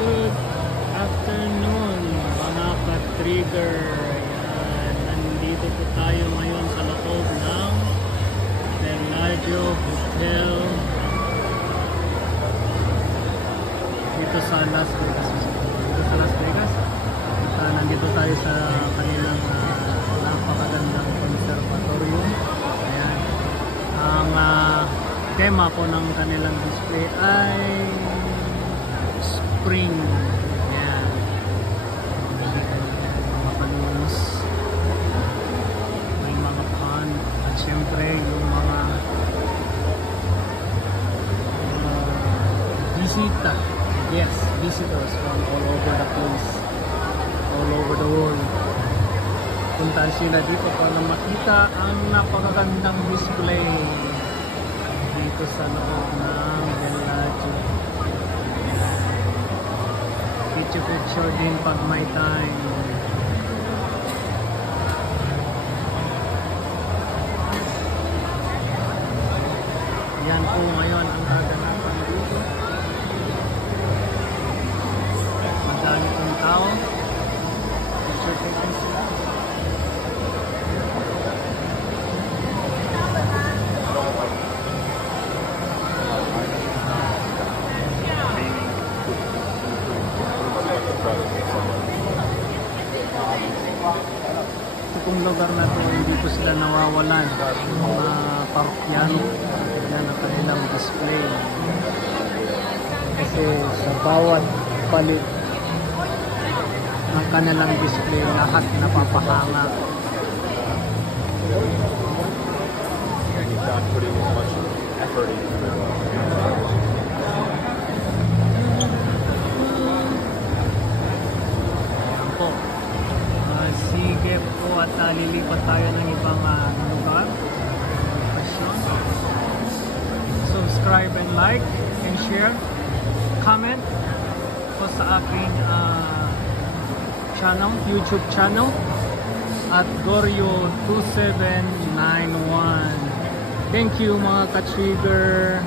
Good afternoon mga ka-trigger. Ayan, nandito po tayo ngayon sa loob ng Bellagio Hotel dito sa Las Vegas. Nandito tayo sa kanilang napakagandang conservatorium. Ayan. Ang tema po ng kanilang display ay spring. Ayan. Mga balloons. May mga pan. At syempre yung mga bisita. Yes, visitors from all over the place. All over the world. Puntahan sila dito para makita ang napakagandang display dito sa loob ng Bellagio. Picture din pag may time. Yan po ngayon ang kaganapan dito. Madami pong tao. Picture taking sila. Itong lugar na to, hindi po sila nawawalan. Mga parokyano, yan ang kanilang display. Kasi sa bawat palit ng kanilang display, lahat napapahanga. Not putting as much effort into it. Sige po at lilipat tayo ng ibang lugar. Subscribe and like and share. Comment po sa aking channel, YouTube channel at Goryo 2791. Thank you mga ka-trigger.